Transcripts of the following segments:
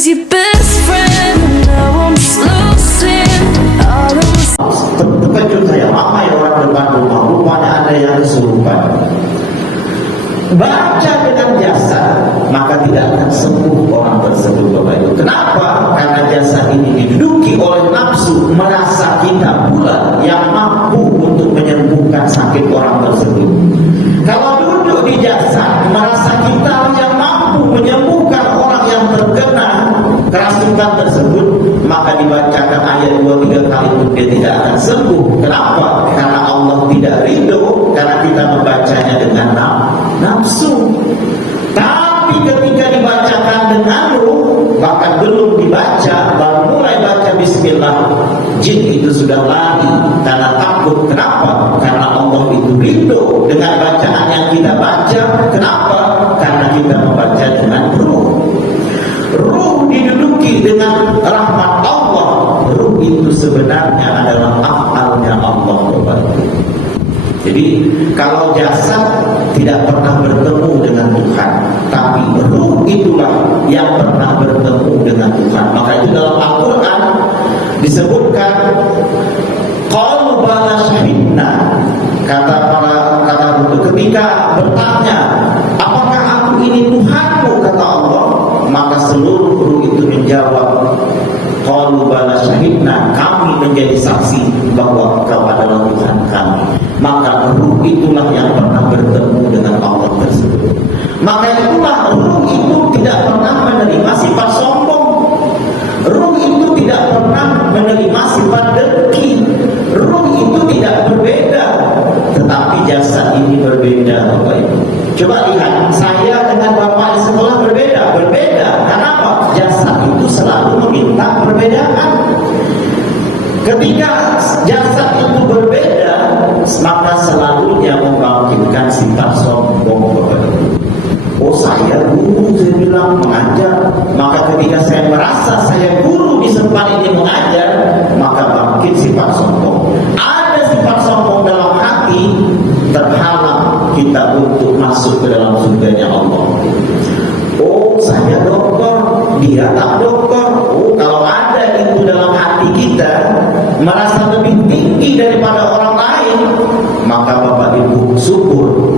was your best friend, and now I'm losing all those. Terkejut saya, ramai orang depan rumah, rupanya ada yang kesurupan. Baca dengan jasa, maka tidak akan sembuh orang tersebut, Bapak Ibu. Kenapa? Karena jasa ini diduduki oleh nafsu, merasa kita pula yang mampu untuk menyembuhkan sakit orang tersebut. Kalau duduk di jasa, merasa kita yang mampu menyembuhkan orang yang terkena kerasukan tersebut, maka dibacakan ayat 2-3 kali pun dia tidak akan sembuh. Kenapa? Karena Allah tidak ridho, karena kita membacanya dengan nafsu. Tapi ketika dibacakan dengan ruh, bahkan belum dibaca, baru mulai baca bismillah, jin itu sudah lari karena takut. Kenapa? Karena Allah itu ridho dengan bacaan yang kita baca. Kenapa? Karena kita membaca dengan ruh. Ruh diduduki dengan rahmat Allah. Ruh itu sebenarnya adalah afalnya Allah, Bapak. Jadi kalau jasad tidak pernah bertemu dengan Tuhan, tapi ruh itulah yang pernah bertemu dengan Tuhan. Maka itu dalam Al-Quran disebutkan qalu bala syahidna, kata ruh ketika bertanya, apakah aku ini Tuhanmu, kata Allah, maka seluruh ruh itu menjawab qalu bala syahidna, kami menjadi saksi bahwa Kau adalah Tuhan kami. Maka ruh itulah yang pernah bertemu dengan Allah tersebut. Maka itulah ruh itu tidak pernah menerima sifat sombong. Ruh itu tidak pernah menerima sifat dengki. Ruh itu tidak berbeda. Tetapi jasad ini berbeda, Bapak Ibu. Coba lihat, saya dengan Bapak di sekolah berbeda. Kenapa? Jasad itu selalu meminta perbedaan. Ketika jasad itu berbeda, maka selalunya membangkitkan sifat sombong, Bapak Ibu. Oh, saya guru, saya bilang mengajar. Maka ketika saya merasa saya guru di tempat ini mengajar, maka bangkit sifat sombong. Ada sifat sombong dalam hati, terhalang kita untuk masuk ke dalam surganya Allah. Oh, saya dokter, dia tak dokter. Oh, kalau ada itu dalam hati kita, merasa lebih tinggi daripada orang lain, maka Bapak Ibu syukur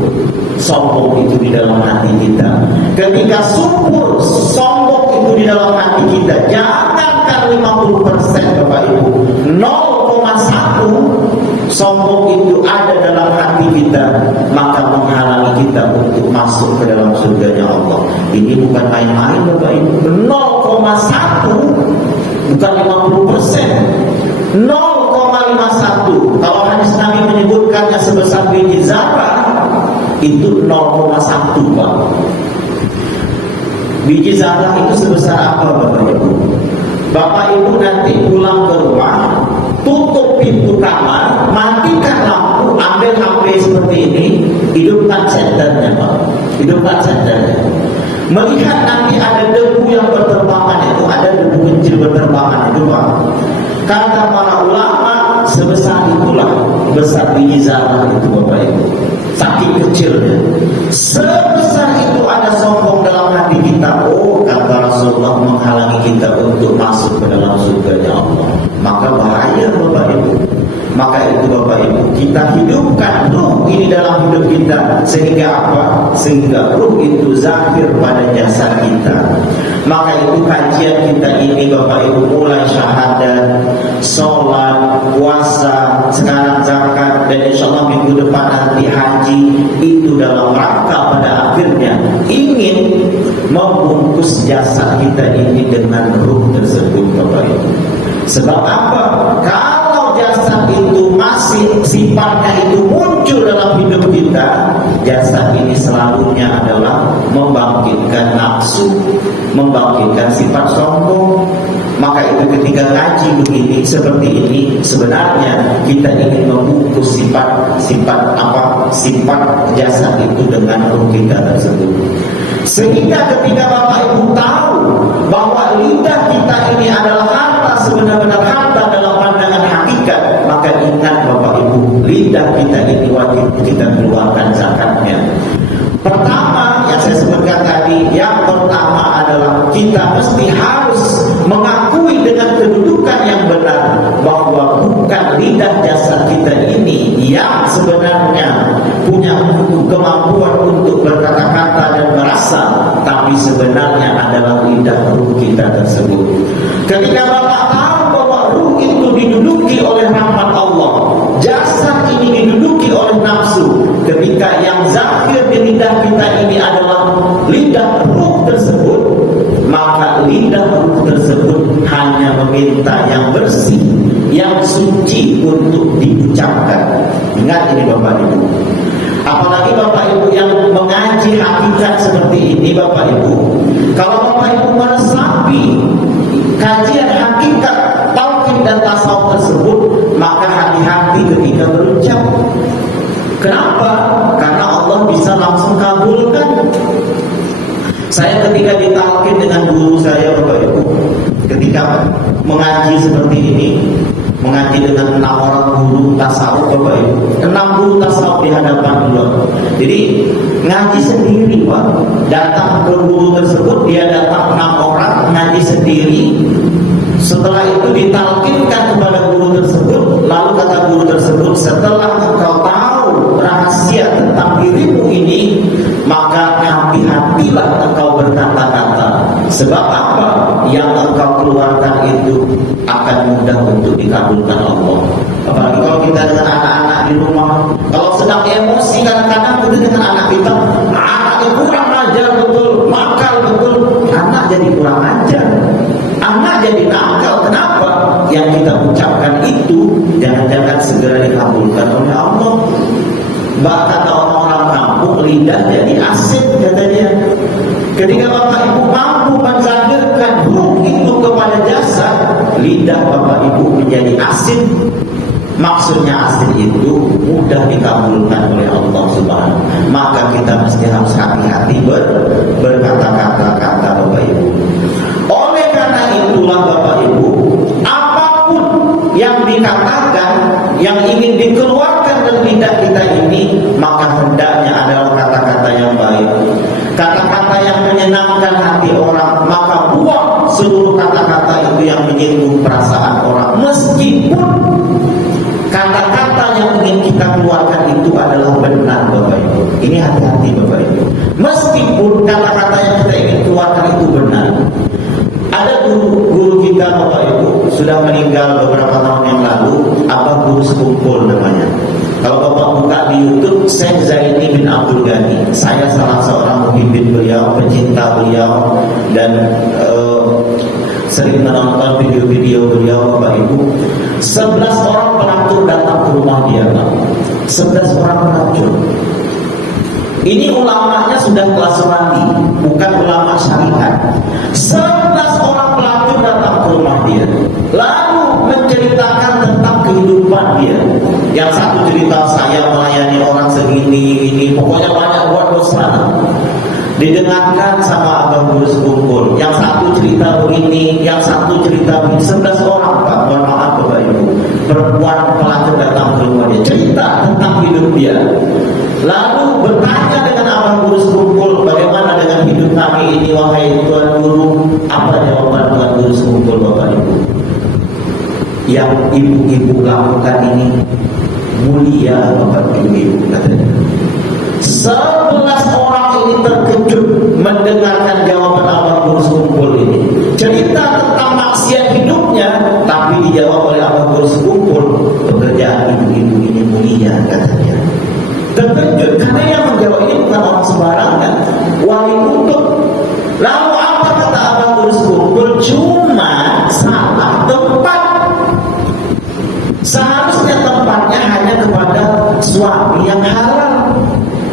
sombong itu di dalam hati kita. Ketika syukur sombong itu di dalam hati kita, jangankan 50%, Bapak Ibu, 0,1 sombong itu ada dalam hati kita, maka menghalangi kita untuk masuk ke dalam surganya Allah. Ini bukan main-main, Bapak Ibu. 0,1 bukan 50%, 0,51. Kalau hadis Nabi menyebutkannya sebesar biji zarah, itu 0,1, Pak. Biji zarah itu sebesar apa, Bapak Ibu? Bapak Ibu nanti pulang ke rumah, tutup pintu kamar, matikan lampu, ambil HP seperti ini, hidupkan senternya, Pak. Hidupkan senternya. Melihat nanti ada debu yang berterbangan itu, ada debu kecil berterbangan itu, Pak. Kata para ulama, sebesar itulah besar biji zarah itu, Bapak Ibu. Saking kecilnya. Sebesar itu ada sombong dalam hati kita. Oh, kata Rasulullah, menghalangi kita untuk masuk ke dalam surganya Allah. Maka bahaya, Bapak Ibu. Maka itu, Bapak Ibu, kita hidupkan ruh ini dalam hidup kita. Sehingga apa? Sehingga ruh itu zahir pada jasad kita. Maka itu kajian kita ini, Bapak Ibu, mulai syahadat, sholat, puasa, sekarang zakat, dan insya Allah minggu depan nanti haji, itu dalam rangka pada akhirnya ingin membungkus jasad kita ini dengan ruh tersebut, Bapak Ibu. Sebab apa? Kalau jasad itu masih sifatnya itu muncul dalam hidup kita, jasad ini selalunya adalah membangkitkan nafsu, membangkitkan sifat sombong. Maka itu ketika ngaji begini, seperti ini, sebenarnya kita ingin membungkus sifat jasad itu dengan ruh kita tersebut. Sehingga ketika Bapak Ibu tahu bahwa lidah kita ini adalah harta, sebenar-benar harta dalam pandangan hakikat, maka ingat Bapak Ibu, lidah kita ini wajib kita keluarkan zakatnya. Pertama yang saya sebutkan tadi, yang pertama adalah kita mesti harus mengakui dengan kedudukan yang benar bahwa bukan lidah jasad kita ini yang sebenarnya punya kemampuan untuk berkata-kata dan merasa, tapi sebenarnya adalah lidah ruh kita tersebut. Ketika Bapak tahu bahwa ruh itu diduduki oleh rahmat Allah, jasad ini diduduki oleh nafsu, ketika yang zahir di lidah kita ini adalah lidah ruh tersebut, maka lidah ruh tersebut hanya meminta yang bersih, yang suci untuk diucapkan. Ingat ini Bapak Ibu. Apalagi Bapak Ibu yang mengaji hakikat seperti ini Bapak Ibu, kalau Bapak Ibu meresapi kajian hakikat tauhid dan tasawuf tersebut, maka hati-hati ketika berucap. Kenapa? Karena Allah bisa langsung kabulkan. Saya ketika ditalkin dengan guru saya Bapak Ibu, ketika mengaji seperti ini, mengaji dengan 6 orang guru tasawuf Bapak Ibu, 6 guru tasawuf di hadapan beliau. Jadi ngaji sendiri Pak, datang ke guru tersebut, dia datang 6 orang ngaji sendiri. Setelah itu ditalkinkan kepada guru tersebut, lalu kata guru tersebut, setelah engkau tahu rahasia tentang dirimu ini, maka hati-hatilah engkau berkata-kata. Sebab apa? Yang engkau keluarkan itu akan mudah untuk dikabulkan Allah. Apalagi kalau kita dengan anak-anak di rumah, kalau sedang emosi, kadang-kadang kita dengan anak kita, anaknya kurang ajar betul, makal betul, anak jadi kurang ajar, anak jadi nakal. Kenapa? Yang kita ucapkan itu jangan-jangan segera dikabulkan oleh Allah. Bahkan orang-orang kampung, lidah jadi asin katanya. Ketika Bapak Ibu mampu menzahirkan ruh itu kepada jasad, lidah Bapak Ibu menjadi asin. Maksudnya asin itu mudah dikabulkan oleh Allah Subhanahu. Maka kita mesti harus hati-hati berkata-kata Bapak Ibu. Oleh karena itulah Bapak Ibu, apapun yang dikatakan, yang ingin dikeluarkan dari lidah kita ini, maka hendaknya adalah kata-kata yang baik, kata-kata yang menyenangkan hati orang. Maka buang seluruh kata-kata itu yang menyinggung perasaan orang, meskipun kata-kata yang ingin kita keluarkan itu adalah benar Bapak Ibu. Ini hati-hati Bapak Ibu. Meskipun kata-kata yang kita ingin keluarkan itu benar. Ada guru kita Bapak Ibu, sudah meninggal beberapa tahun yang lalu, Abah Guru Sekumpul namanya. Kalau Bapak buka di YouTube, Syekh Zaini bin Abdul Ghani, saya salah seorang pemimpin beliau, pencinta beliau, dan sering menonton video-video beliau Bapak Ibu. 11 orang pelacur datang ke rumah dia Pak. 11 orang pelacur. Ini ulamanya sudah kelas wali, bukan ulama syariat. 11 orang pelacur datang ke rumah dia, lalu menceritakan tentang kehidupan dia. Yang satu cerita, saya melayani orang segini, ini pokoknya banyak buat dosa. Didengarkan sama Abang Guru Sekumpul. Yang satu cerita begini, yang satu cerita begini. 11 orang Pak, mohon maaf Bapak Ibu, perempuan pelacur datang ke rumah dia, cerita tentang hidup dia. Lalu bertanya dengan Abang Guru Sekumpul, bagaimana dengan hidup kami ini wahai Tuan Guru? Apa jawaban Tuan Guru Sekumpul Bapak Ibu? Yang ibu-ibu lakukan ini mulia Bapak Ibu katanya. 11 orang ini terkejut mendengarkan jawaban Abang Guru Sekumpul ini. Cerita tentang maksiat hidupnya, tapi dijawab oleh Abang Guru Sekumpul, pekerjaan ibu-ibu ini mulia katanya. Terkejut karena yang menjawab ini bukan orang sembarangan, wali kutub. Lalu apa kata Abang Guru Sekumpul? Cuma salah tempat. Seharusnya tempatnya hanya kepada suami yang halal,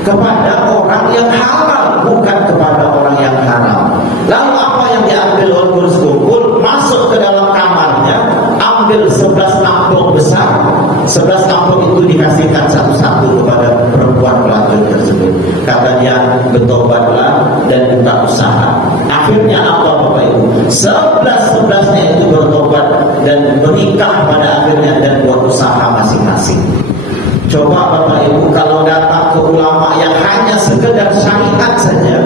kepada orang yang halal, bukan kepada orang yang haram. Lalu apa yang diambil oleh Guru Sekumpul? Masuk ke dalam kamarnya, ambil 11 amplop besar. 11 amplop itu dikasihkan satu-satu kepada perempuan pelacur tersebut. Kata dia, bertobatlah dan buka usaha. Akhirnya apa Bapak Ibu? 11-11-nya itu bertobat dan menikah pada akhirnya dan buat usaha masing-masing. Coba Bapak Ibu, kalau datang ke ulama yang hanya sekedar syariat saja,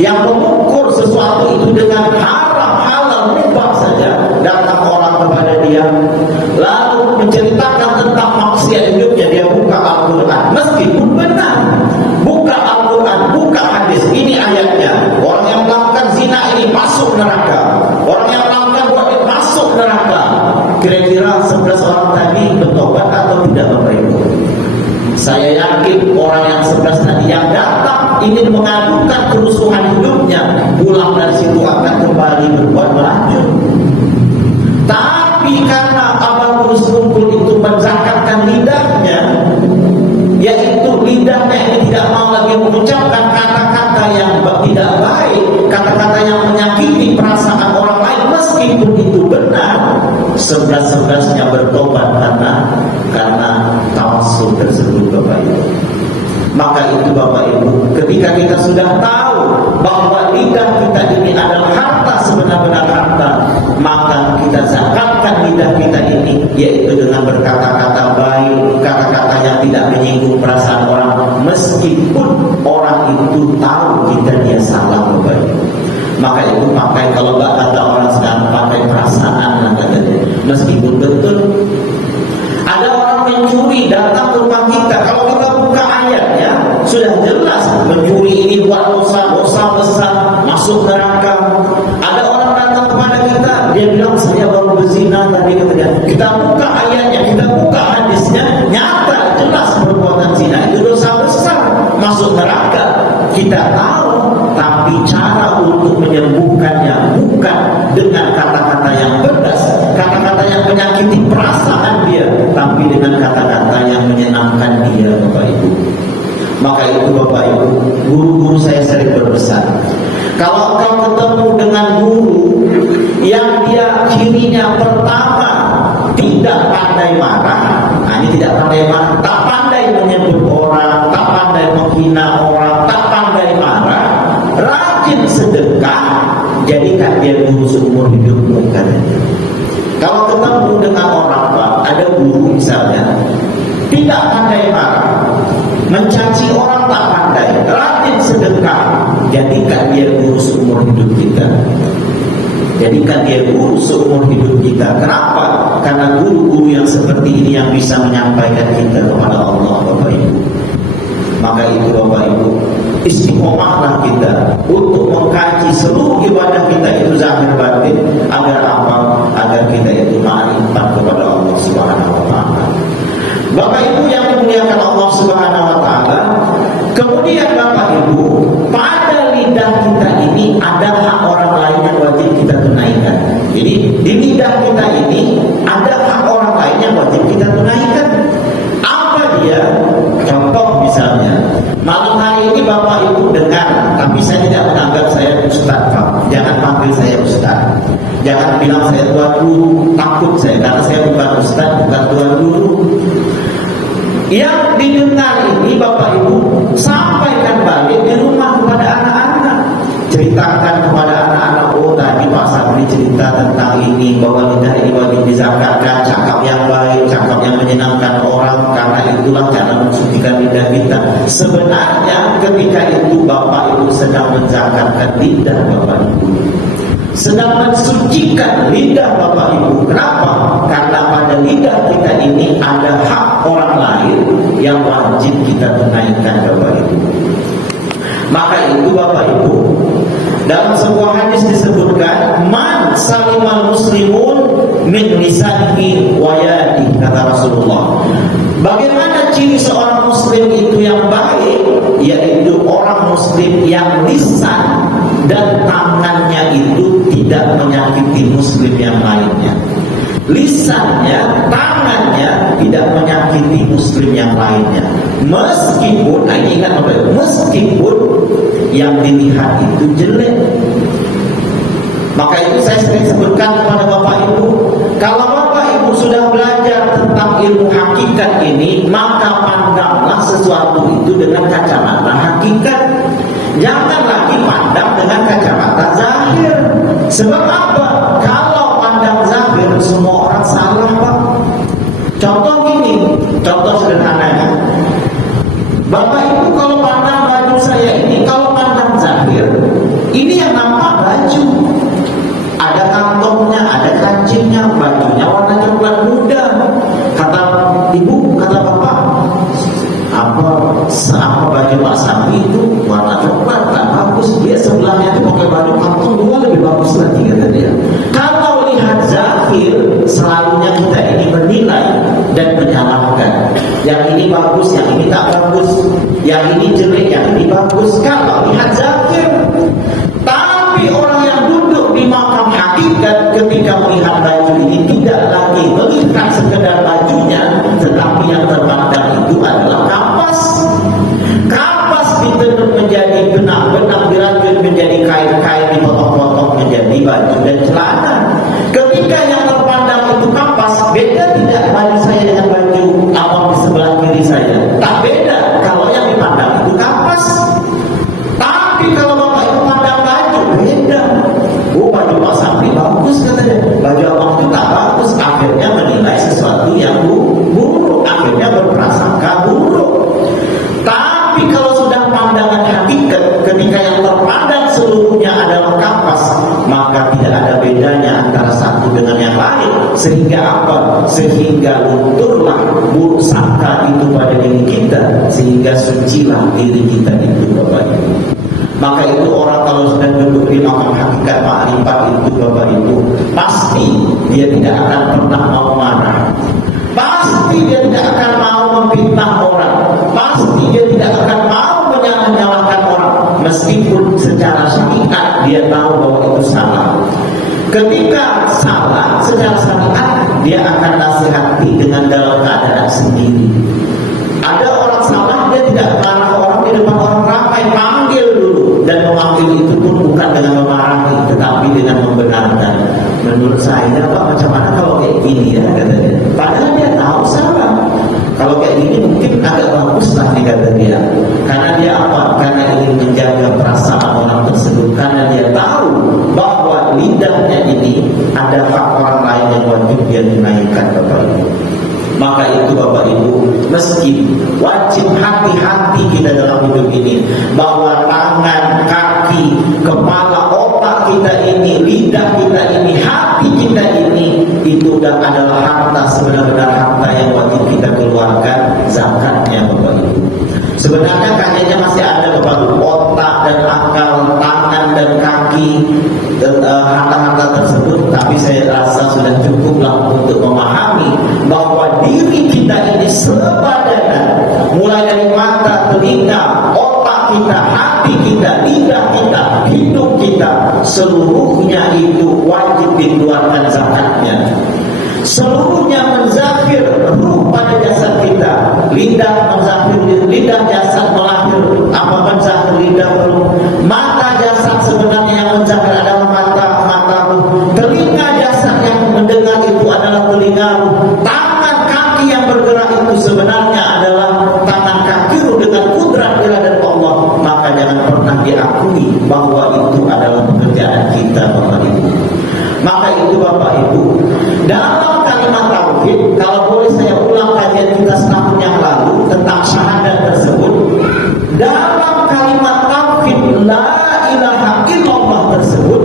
yang mengukur sesuatu sesuatu itu dengan haram, halal, mubah saja, datang orang kepada dia lalu menceritakan tentang maksiat hidupnya, dia buka Al-Quran, meskipun benar, buka Al-Quran, buka hadis, ini ayatnya, orang yang melakukan zina ini masuk neraka, orang yang melakukan buat ini masuk neraka. Kira-kira 11 orang tadi bertobat atau tidak, Bapak Ibu? Saya yakin orang yang 11 tadi yang datang ingin mengadukan kerusuhan hidupnya, pulang dari situ akan kembali berbuat lanjut. Tapi karena abang urus kumpul itu menzakatkan lidahnya, yaitu lidahnya ini tidak mau lagi mengucapkan kata-kata yang tidak baik, kata-kata yang menyakiti perasaan orang lain, meskipun itu benar, 11-11-nya bertobat karena tawassul tersebut, Bapak Ibu. Maka itu Bapak Ibu, ketika kita sudah tahu bahwa lidah kita ini adalah harta sebenar-benar harta, maka kita zakatkan lidah kita ini, yaitu dengan berkata-kata baik, kata-kata yang tidak menyinggung perasaan orang, meskipun orang itu tahu dia salah, Bapak Ibu. Maka itu pakai, kalau kata orang sekarang, pakai perasaan katanya, meskipun betul. Ada orang mencuri datang ke rumah kita, kalau kita buka ayatnya sudah jelas mencuri ini buat dosa besar, masuk neraka. Ada orang datang kepada kita, dia bilang saya baru berzina tadi, katanya. Kita buka ayatnya, kita buka hadisnya, nyata jelas perbuatan zina itu dosa besar, masuk neraka. Kita tahu, tapi cara untuk menyembuhkannya bukan dengan kata-kata yang pedas, kata-kata yang menyakiti perasaan dia, tapi dengan kata-kata yang menyenangkan dia, Bapak Ibu. Maka itu Bapak Ibu, guru-guru saya sering berpesan, kalau kau ketemu dengan guru yang dia cirinya pertama tidak pandai marah, nah ini tidak pandai marah, tak pandai menyebut orang, tak pandai menghina orang, tak pandai marah, rajin sedekah, jadikan dia guru seumur hidupmu, katanya. Kalau ketemu dengan orang, Pak, ada guru misalnya tidak pandai marah, mencaci orang tak pandai, rajin sedekah, jadikan dia guru seumur hidup kita. Jadikan dia guru seumur hidup kita. Kenapa? Karena guru-guru yang seperti ini yang bisa menyampaikan kita kepada Allah, Bapak Ibu. Maka itu Bapak Ibu, istiqomahlah kita untuk mengkaji seluruh ibadah kita itu zahir batin, agar apa? Agar kita itu ma'rifat kepada Allah Subhanahu wa taala. Bapak Ibu yang dimuliakan Allah Subhanahu wa taala, kemudian Bapak Ibu, pada lidah kita ini ada hak orang lain yang wajib kita tunaikan. Jadi di lidah kita ini ada hak orang lain yang wajib kita tunaikan. Apa dia? Contoh misalnya, malam hari ini Bapak Ibu dengar, tapi saya tidak menganggap saya ustaz, Pak. Jangan panggil saya ustaz. Jangan bilang saya tuan guru, takut saya, karena saya bukan ustaz, bukan tuan guru. Yang didengar ini Bapak Ibu sampaikan balik di rumah kepada anak-anak. Ceritakan kepada anak-anak, oh tadi Pak Sabri cerita tentang ini, bahwa lidah ini wajib dizakatkan, cakap yang baik, cakap yang menyenangkan orang, karena itulah cara mensucikan lidah kita. Sebenarnya ketika itu Bapak Ibu sedang menzakatkan lidah Bapak Ibu, sedang mensucikan lidah Bapak Ibu. Kenapa? Karena pada lidah kita ini ada hak orang lain yang wajib kita tunaikan, Bapak Ibu. Maka itu Bapak Ibu, dalam sebuah hadis disebutkan, man salimal muslimun min lisanihi wa yadihi, kata Rasulullah. Bagaimana ciri seorang muslim itu yang baik? Yaitu orang muslim yang lisan dan tangannya itu tidak menyakiti muslim yang lainnya. Lisannya, tangannya tidak menyakiti muslim yang lainnya. Meskipun, ingat Bapak, meskipun yang dilihat itu jelek. Maka itu saya sering sebutkan kepada Bapak Ibu, kalau Bapak Ibu sudah belajar tentang ilmu hakikat ini, maka pandanglah sesuatu itu dengan kacamata hakikat. Jangan lagi pandang dengan kacamata zahir. Sebab apa? Kalau pandang zahir, semua orang salah, Pak. Contoh gini, contoh sederhananya, Bapak Ibu kalau pandang baju saya ini, kalau pandang zahir, ini yang nampak baju. bagus, yang ini tak bagus, yang ini jelek, yang ini bagus. Kalau lihat zahir. Tapi orang yang duduk di makam hakikat ketika melihat baju ini tidak lagi melihat sekedar bajunya, tetapi yang terpandang itu adalah kapas. Kapas ditenun menjadi benang-benang, dirajut menjadi kain-kain, dipotong-potong menjadi baju dan celana. Ketika yang terpandang itu kapas, beda tidak baju saya dengan baju abang di sebelah kiri saya? Tak beda kalau yang dipandang itu kapas. Tapi kalau bapak itu pandang baju, beda. Oh, baju Pak Sapri bagus katanya, baju abang itu tak bagus. Akhirnya menilai sesuatu yang buruk, akhirnya berprasangka buruk. Tapi kalau sudah pandangan hakikat, ketika yang terpandang seluruhnya adalah kapas, maka tidak ada bedanya antara satu dengan yang lain. Sehingga apa? Sehingga lunturlah buruk sangka itu pada diri kita, sehingga sucilah diri kita itu, Bapak Ibu. Maka itu orang kalau sudah duduk di makam hakikat ma'rifat itu, Bapak Ibu, pasti dia tidak akan pernah mau marah. Pasti dia tidak akan mau memfitnah orang. Pasti dia tidak akan mau menyalahkan orang, meskipun secara syariat dia tahu bahwa itu salah. Ketika salah secara syariat, dia akan nasihati dengan dalam keadaan sendiri. Ada orang salah, dia tidak marah orang di depan orang ramai, panggil dulu, dan memanggil itu pun bukan dengan memarahi, tetapi dengan membenarkan. Menurut saya, Pak, macam mana kalau kayak gini ya, katanya. Padahal dia tahu salah. Kalau kayak gini mungkin agak bagus lah, kata dia. Karena dia apa? Karena ingin menjaga perasaan orang tersebut. Karena dia tahu bahwa lidahnya ini ada hak orang lain yang wajib dia tunaikan, Bapak Ibu. Maka itu Bapak Ibu, meski wajib hati-hati kita dalam hidup ini, bahwa tangan, kaki, kepala, otak kita ini, lidah kita ini, hati kita ini, itu adalah harta, sebenar-benar harta yang wajib kita keluarkan zakatnya, Bapak Ibu. Sebenarnya kayaknya masih ada, Bapak Ibu, otak dan akal, tangan dan kaki, dan harta-harta tersebut. Tapi saya rasa sudah cukuplah untuk memahami bahwa diri kita ini sebadanan, mulai dari mata, telinga, otak kita, hati kita, lidah kita, hidup kita, seluruhnya itu wajib dikeluarkan zakatnya. Seluruhnya menzahir ruh pada jasad kita. Lidah menzahir lidah, jasad melahir apa menzahir lidah ruh. Mata jasad sebenarnya yang menzahir adalah mata ruh. Telinga jasad yang mendengar itu adalah telinga ruh. Tangan kaki yang bergerak itu sebenarnya adalah tangan kaki ruh dengan kudrat iradat Allah. Maka jangan pernah diakui bahwa itu adalah pekerjaan kita, Bapak Ibu. Maka itu Bapak Ibu, dalam kalimat tauhid, kalau boleh saya ulang kajian kita setahun yang lalu tentang syahadat tersebut. Dalam kalimat tauhid la ilaha illallah tersebut,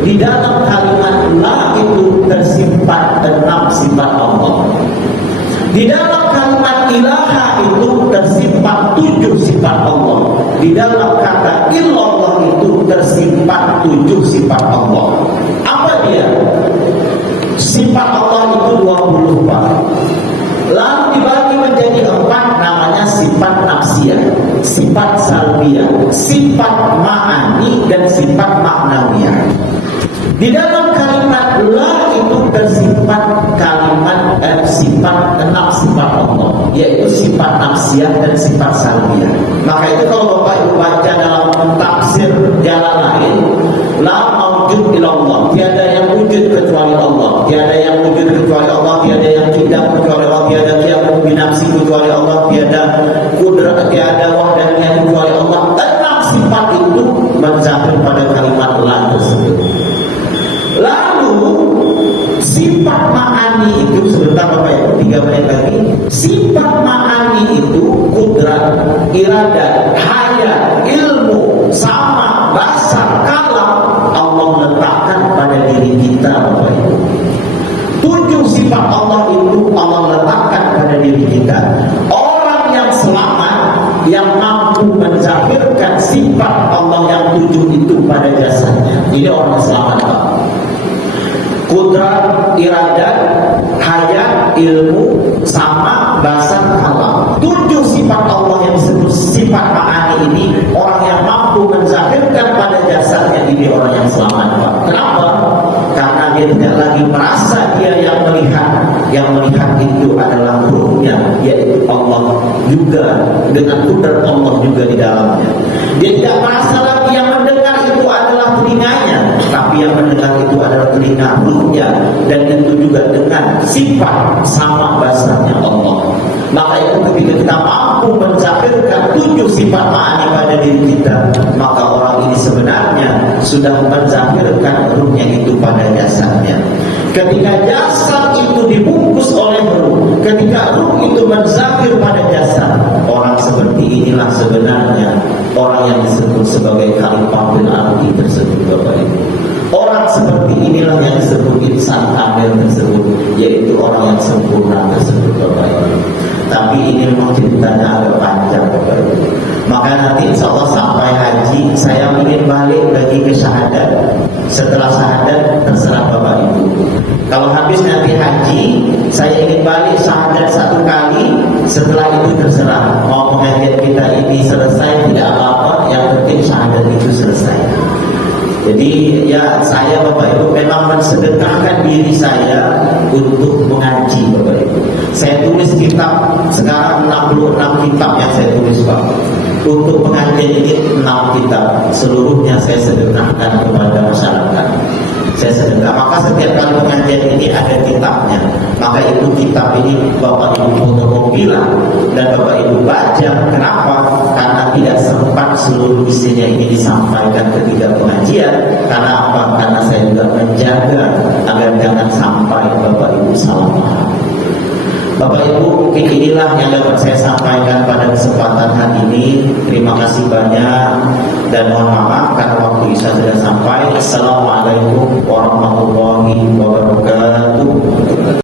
di dalam kalimat la itu tersimpan 6 sifat Allah. Di dalam kalimat ilaha itu tersimpan 7 sifat Allah. Di dalam kata illallah itu tersimpan 7 sifat Allah. Apa dia? Sifat Allah itu 20, Pak. Lalu dibagi menjadi 4, namanya sifat nafsiyah, sifat salbiyah, sifat ma'ani, dan sifat maknawiyah. Di dalam kalimat la itu tersimpan sifat 6 sifat Allah, yaitu sifat nafsiyah dan sifat salbiyah. Maka itu kalau Bapak Ibu baca dalam tafsir jalan lain, la maujud ilallah, tiada yang wujud kecuali Allah, tiada yang wujud kecuali Allah, tiada yang tidak kecuali Allah, tiada qiyamun binafsi kecuali Allah, tiada kudrat, tiada wahdaniyah kecuali Allah. 6 sifat itu menzahir pada kalimat la tersebut. Lalu sifat ma'ani itu, sebentar Bapak Ibu, 3 menit lagi. Sifat ma'ani itu kudrat, iradat, hayat, ilmu, sama, basar, kalam, Allah letakkan pada diri kita, Bapak Ibu. 7 sifat Allah itu Allah letakkan pada diri kita. Orang yang selamat, yang mampu menzahirkan sifat Allah yang 7 itu pada jasadnya, ini orang selamat, Pak. Kudrat, iradat, hayat, ilmu, sama, basan halal. 7 sifat Allah yang disebut sifat ma'ani ini, orang yang mampu menzahirkan pada jasadnya ini orang yang selamat, Pak. Kenapa? Karena dia tidak lagi merasa dia yang melihat itu adalah ruhnya, yaitu Allah juga, dengan kudrat Allah juga di dalamnya. Dia tidak merasa lagi yang mendengar itu adalah telinganya, tapi yang mendengar itu adalah telinga ruhnya, dan itu juga dengan sifat sama basarnya Allah. Maka itu ketika kita mampu menzahirkan 7 sifat ma'ani pada diri kita, maka orang ini sebenarnya sudah menzahirkan ruhnya itu pada jasadnya. Ketika jasad itu dibungkus oleh ruh, ketika ruh itu menzahir pada jasad, orang seperti inilah sebenarnya orang yang disebut sebagai khalifah bil ardi tersebut, Bapak Ibu. Orang seperti inilah yang disebut insan kamil tersebut, yaitu orang yang sempurna tersebut, Bapak Ibu. Tapi ini memang ceritanya agak panjang, Bapak Ibu. Maka nanti insya Allah sampai haji saya ingin balik lagi ke syahadat. Setelah syahadat terserah Bapak Ibu. Kalau habis nanti haji saya ingin balik syahadat 1 kali. Setelah itu terserah mau pengajian kita ini selesai tidak apa-apa, yang penting syahadat itu selesai. Jadi ya saya Bapak Ibu memang mensedekahkan diri saya untuk mengaji, Bapak Ibu. Saya tulis kitab sekarang 66 kitab yang saya tulis, Pak. Untuk pengajian ini 6 kitab, seluruhnya saya sedekahkan kepada masyarakat. Saya sedekah, maka setiap kali pengajian ini ada kitabnya. Maka itu kitab ini Bapak Ibu fotokopilah dan Bapak Ibu baca. Kenapa? Karena tidak sempat seluruh isinya ini disampaikan ketika pengajian. Karena apa? Karena saya juga menjaga agar jangan sampai Bapak Ibu salah paham. Bapak Ibu, mungkin inilah yang dapat saya sampaikan pada kesempatan hari ini. Terima kasih banyak dan mohon maaf karena waktu Isya sudah sampai. Assalamualaikum warahmatullahi wabarakatuh.